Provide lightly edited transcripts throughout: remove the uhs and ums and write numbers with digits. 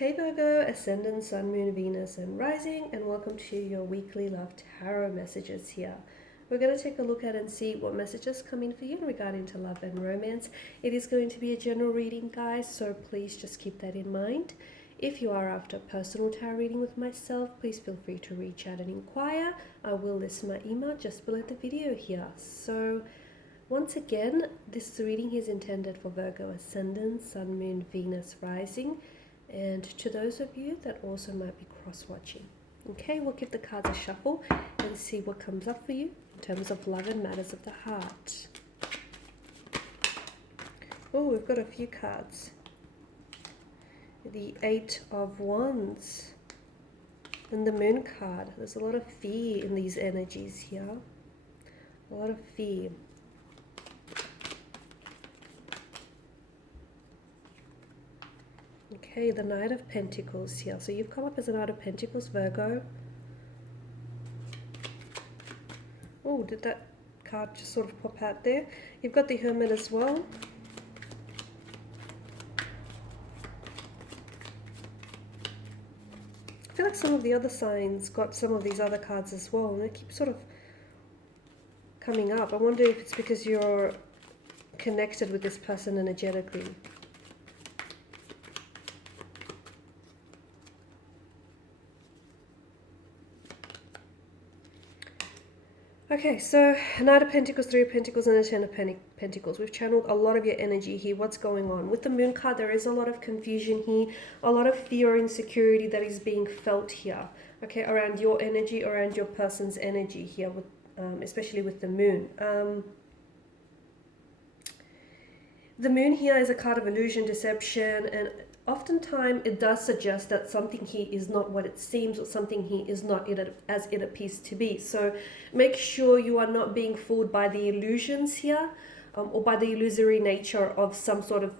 Hey Virgo, Ascendant, Sun, Moon, Venus, and Rising, and welcome to your weekly love tarot messages here. We're going to take a look at and see what messages come in for you regarding to love and romance. It is going to be a general reading, guys, so please just keep that in mind. If you are after a personal tarot reading with myself, please feel free to reach out and inquire. I will list my email just below the video here. So once again, this reading is intended for Virgo Ascendant, Sun, Moon, Venus, Rising, and to those of you that also might be cross-watching. Okay, we'll give the cards a shuffle and see what comes up for you in terms of love and matters of the heart. Oh, we've got a few cards. The Eight of Wands and the Moon card. There's a lot of fear in these energies here. A lot of fear. Okay, the Knight of Pentacles here. So you've come up as a Knight of Pentacles, Virgo. Oh, did that card just sort of pop out there? You've got the Hermit as well. I feel like some of the other signs got some of these other cards as well, and they keep sort of coming up. I wonder if it's because you're connected with this person energetically. Okay, so Knight of Pentacles, Three of Pentacles, and a Ten of Pentacles. We've channeled a lot of your energy here. What's going on? With the Moon card, there is a lot of confusion here, a lot of fear or insecurity that is being felt here, okay, around your energy, around your person's energy here, with, especially with the Moon. The Moon here is a card of illusion, deception, and oftentimes it does suggest that something here is not what it seems, or something here is not as it appears to be. So make sure you are not being fooled by the illusions here, or by the illusory nature of some sort of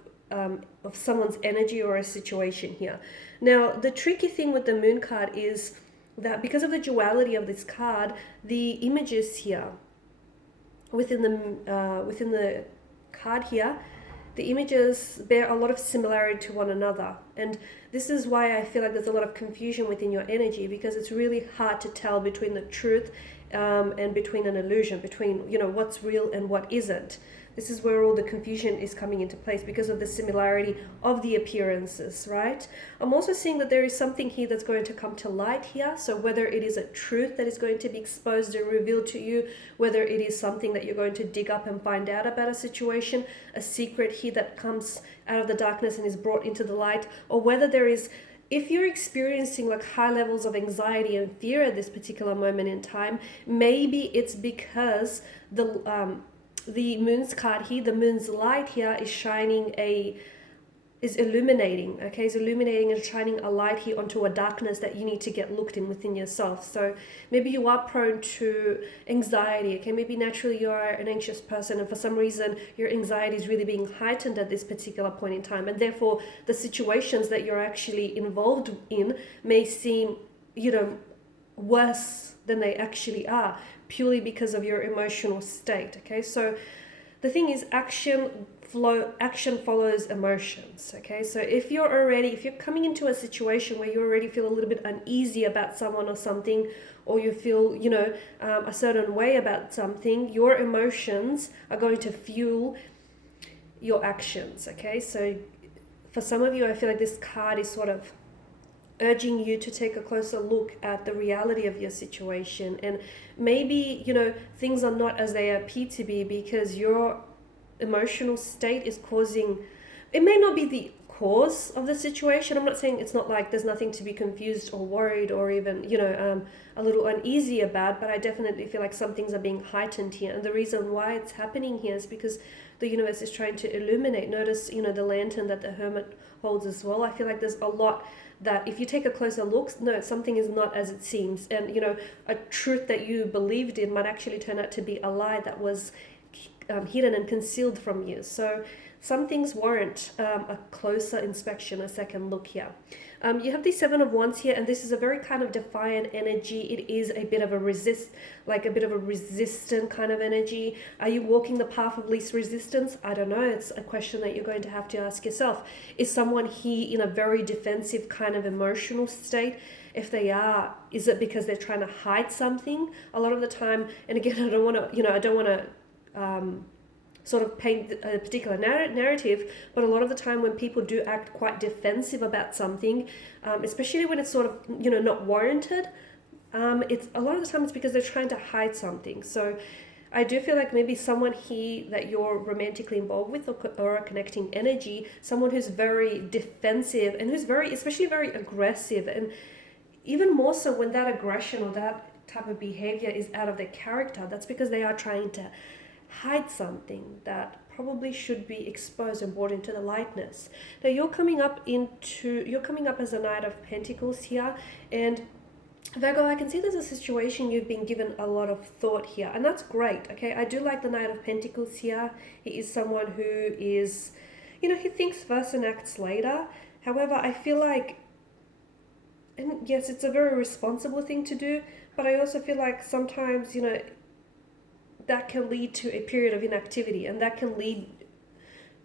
someone's energy or a situation here. Now, the tricky thing with the Moon card is that because of the duality of this card, the images here within the card here, the images bear a lot of similarity to one another, and this is why I feel like there's a lot of confusion within your energy, because it's really hard to tell between the truth and between an illusion, between, you know, what's real and what isn't. This is where all the confusion is coming into place because of the similarity of the appearances, right? I'm also seeing that there is something here that's going to come to light here. So whether it is a truth that is going to be exposed and revealed to you, whether it is something that you're going to dig up and find out about a situation, a secret here that comes out of the darkness and is brought into the light, or whether there is, if you're experiencing like high levels of anxiety and fear at this particular moment in time, maybe it's because the Moon's card here, the Moon's light here is illuminating, okay? Is illuminating and shining a light here onto a darkness that you need to get looked in within yourself. So maybe you are prone to anxiety, okay? Maybe naturally you are an anxious person, and for some reason your anxiety is really being heightened at this particular point in time, and therefore the situations that you're actually involved in may seem, you know, worse than they actually are, purely because of your emotional state, okay? So the thing is, action follows emotions, okay? So if you're coming into a situation where you already feel a little bit uneasy about someone or something, or you feel, you know, a certain way about something, your emotions are going to fuel your actions, okay? So for some of you, I feel like this card is sort of urging you to take a closer look at the reality of your situation, and maybe, you know, things are not as they appear to be because your emotional state is causing, it may not be the cause of the situation. I'm not saying, it's not like there's nothing to be confused or worried or even, you know, a little uneasy about, but I definitely feel like some things are being heightened here, and the reason why it's happening here is because the universe is trying to illuminate. Notice, you know, the lantern that the Hermit holds as well. I feel like there's a lot that if you take a closer look, no, something is not as it seems, and, you know, a truth that you believed in might actually turn out to be a lie that was hidden and concealed from you. So some things warrant a closer inspection, a second look here. You have the Seven of Wands here, and this is a very kind of defiant energy. It is a bit of a resistant kind of energy. Are you walking the path of least resistance? I don't know. It's a question that you're going to have to ask yourself. Is someone here in a very defensive kind of emotional state? If they are, is it because they're trying to hide something? A lot of the time, and again, I don't want to sort of paint a particular narrative, but a lot of the time when people do act quite defensive about something, especially when it's sort of, not warranted, it's a lot of the time it's because they're trying to hide something. So I do feel like maybe someone here that you're romantically involved with, or a connecting energy, someone who's very defensive and who's especially very aggressive, and even more so when that aggression or that type of behavior is out of their character, that's because they are trying to hide something that probably should be exposed and brought into the lightness. Now you're coming up as a Knight of Pentacles here, and Virgo, I can see there's a situation you've been given a lot of thought here, and that's great. Okay, I do like the Knight of Pentacles here. He is someone who is, he thinks first and acts later. However, I feel like, and yes, it's a very responsible thing to do, but I also feel like sometimes, that can lead to a period of inactivity, and that can lead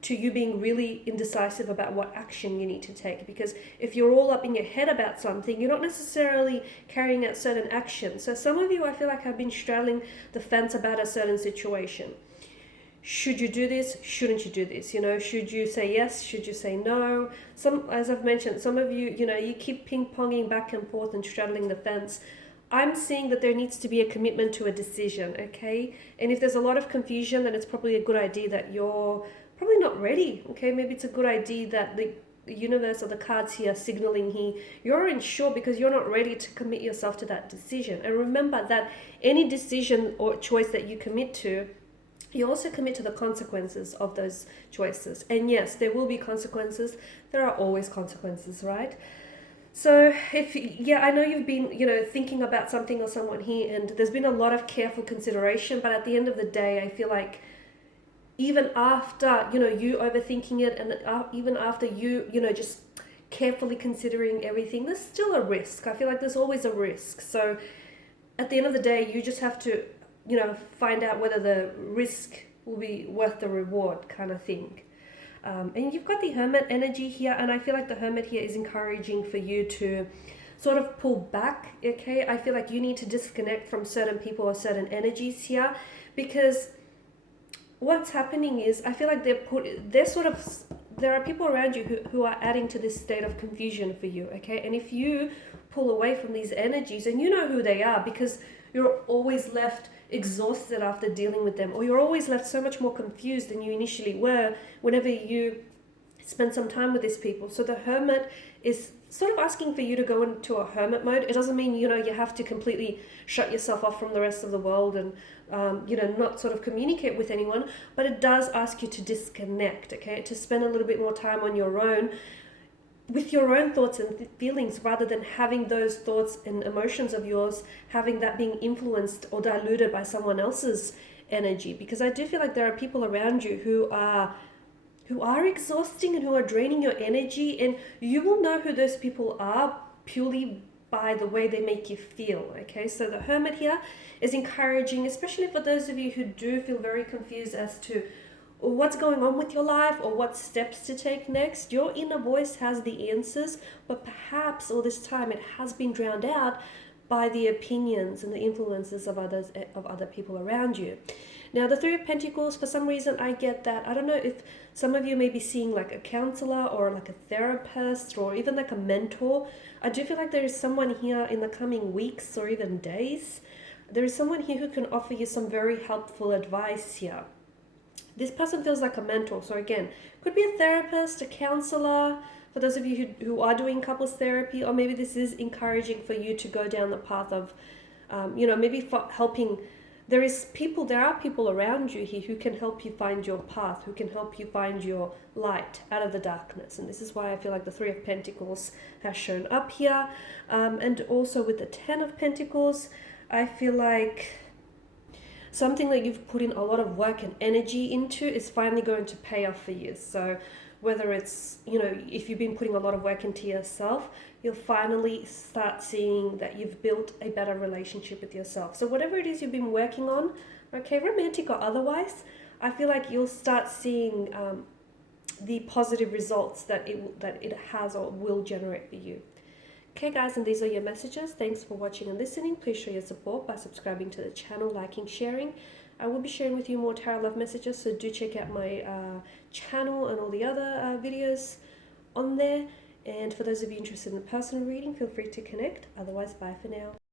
to you being really indecisive about what action you need to take. Because if you're all up in your head about something, you're not necessarily carrying out certain actions. So some of you, I feel like, have been straddling the fence about a certain situation. Should you do this? Shouldn't you do this? Should you say yes? Should you say no? As I've mentioned, some of you, you keep ping-ponging back and forth and straddling the fence. I'm seeing that there needs to be a commitment to a decision, okay? And if there's a lot of confusion, then it's probably a good idea that you're probably not ready, okay? Maybe it's a good idea that the universe or the cards here are signaling here you're unsure because you're not ready to commit yourself to that decision. And remember that any decision or choice that you commit to, you also commit to the consequences of those choices. And yes, there will be consequences. There are always consequences, right? So I know you've been, thinking about something or someone here, and there's been a lot of careful consideration, but at the end of the day, I feel like even after, you overthinking it, and even after you, just carefully considering everything, there's still a risk. I feel like there's always a risk. So at the end of the day, you just have to, find out whether the risk will be worth the reward kind of thing. And you've got the Hermit energy here, and I feel like the Hermit here is encouraging for you to sort of pull back, okay? I feel like you need to disconnect from certain people or certain energies here, because what's happening is I feel like there are people around you who are adding to this state of confusion for you, okay? And if you pull away from these energies, and you know who they are, because you're always left exhausted after dealing with them, or you're always left so much more confused than you initially were whenever you spend some time with these people. So the Hermit is sort of asking for you to go into a hermit mode. It doesn't mean, you have to completely shut yourself off from the rest of the world and, not sort of communicate with anyone, but it does ask you to disconnect, okay? To spend a little bit more time on your own, with your own thoughts and feelings, rather than having those thoughts and emotions of yours, having that being influenced or diluted by someone else's energy. Because I do feel like there are people around you who are exhausting and who are draining your energy, and you will know who those people are purely by the way they make you feel, okay? So the Hermit here is encouraging, especially for those of you who do feel very confused as to what's going on with your life or what steps to take next. Your inner voice has the answers, but perhaps all this time it has been drowned out by the opinions and the influences of other people around you. Now the Three of Pentacles, for some reason I get that. I don't know if some of you may be seeing like a counselor or like a therapist or even like a mentor. I do feel like there is someone here in the coming weeks or even days. There is someone here who can offer you some very helpful advice here. This person feels like a mentor. So again, could be a therapist, a counselor, for those of you who are doing couples therapy, or maybe this is encouraging for you to go down the path of, maybe for helping. There are people around you here who can help you find your path, who can help you find your light out of the darkness. And this is why I feel like the Three of Pentacles has shown up here. And also with the Ten of Pentacles, I feel like something that you've put in a lot of work and energy into is finally going to pay off for you. So whether it's, if you've been putting a lot of work into yourself, you'll finally start seeing that you've built a better relationship with yourself. So whatever it is you've been working on, okay, romantic or otherwise, I feel like you'll start seeing the positive results that it has or will generate for you. Okay guys, and these are your messages. Thanks for watching and listening. Please show your support by subscribing to the channel, liking, sharing. I will be sharing with you more tarot love messages, so do check out my channel and all the other videos on there. And for those of you interested in a personal reading, feel free to connect. Otherwise, bye for now.